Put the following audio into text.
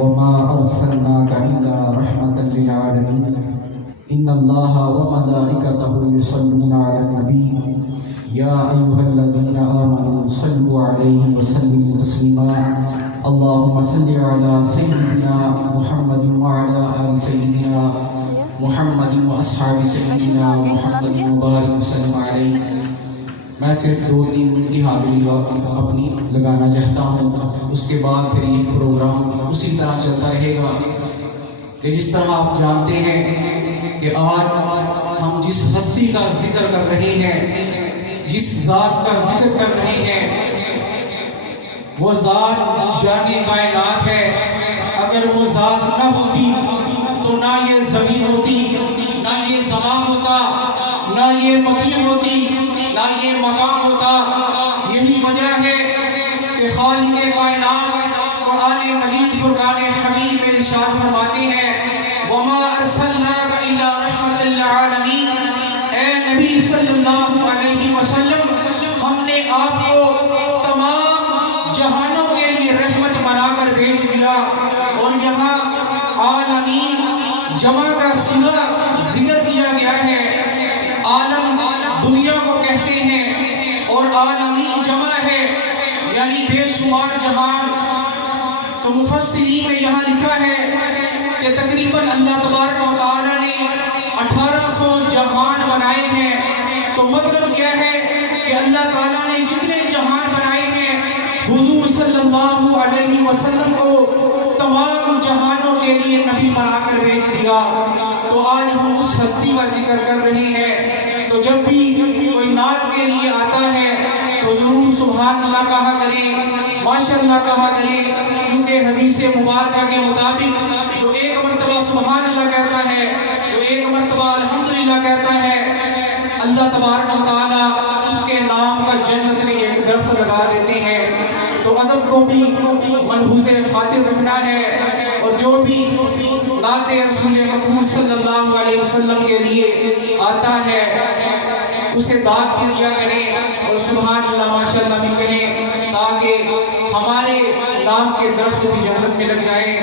وما أرسلناك إلا رحمة للعالمين إن الله وملائكته يصلون على النبي يا أيها الذين آمنوا صلوا عليه وسلموا تسليما اللهم صل على سيدنا محمد وعلى آل سيدنا محمد وأصحاب سيدنا محمد مبارك وسلم عليه. میں صرف 2-3 منٹ کی حاضری اپنی لگانا چاہتا ہوں، اس کے بعد پھر یہ پروگرام اسی طرح چلتا رہے گا کہ جس طرح آپ جانتے ہیں کہ آج ہم جس ہستی کا ذکر کر رہے ہیں، جس ذات کا ذکر کر رہے ہیں، وہ ذات جانے کائنات ہے. اگر وہ ذات نہ ہوتی تو نہ یہ زمین ہوتی، نہ یہ زمان ہوتا، نہ یہ مکین ہوتی، نہ یہ مقام ہوتا. یہی وجہ ہے کہ خالق کائنات قرآن مجید فرقان حمید میں ارشاد فرماتے ہیں وَمَا أَرْسَلْنَاكَ إِلَّا رَحْمَةً لِّلْعَالَمِينَ. اے نبی صلی اللہ علیہ وسلم، ہم نے آپ کو تمام جہانوں کے لیے رحمت بنا کر بھیج دیا. اور یہاں عالمین جمع کا ذکر کیا گیا ہے. عالم دنیا کو کہتے ہیں اور عالمین جمع ہے یعنی بے شمار جہان. تو مفسرین نے یہاں لکھا ہے کہ تقریباً اللہ تبارک و تعالی نے 1800 جہان بنائے ہیں. تو مطلب کیا ہے کہ اللہ تعالیٰ نے جتنے جہان بنائے ہیں حضور صلی اللہ علیہ وسلم کو تمام جہانوں کے لیے نبی بنا کر بھیج دیا. تو آج ہم اس ہستی کا ذکر کر رہے ہیں. تو جب بھی کوئی نعت کے لیے آتا ہے تو ضرور سبحان اللہ کہا کریں، ماشاء اللہ کہا کریں، کیونکہ حدیث مبارکہ کے مطابق جو ایک مرتبہ سبحان اللہ کہتا ہے، جو ایک مرتبہ الحمدللہ کہتا ہے، اللہ تبارک و تعالیٰ اس کے نام کا جنت میں ایک درخت لگا دیتے ہیں. تو ادب کو بھی ملحوظ خاطر رکھنا ہے اور جو بھی نعت رسول مقبول صلی اللہ علیہ وسلم کے لیے آتا ہے اسے داد سے دیا کریں اور سبحان اللہ ماشاء اللہ بھی کہیں تاکہ ہمارے نام کے درخت بھی جنت میں لگ جائیں.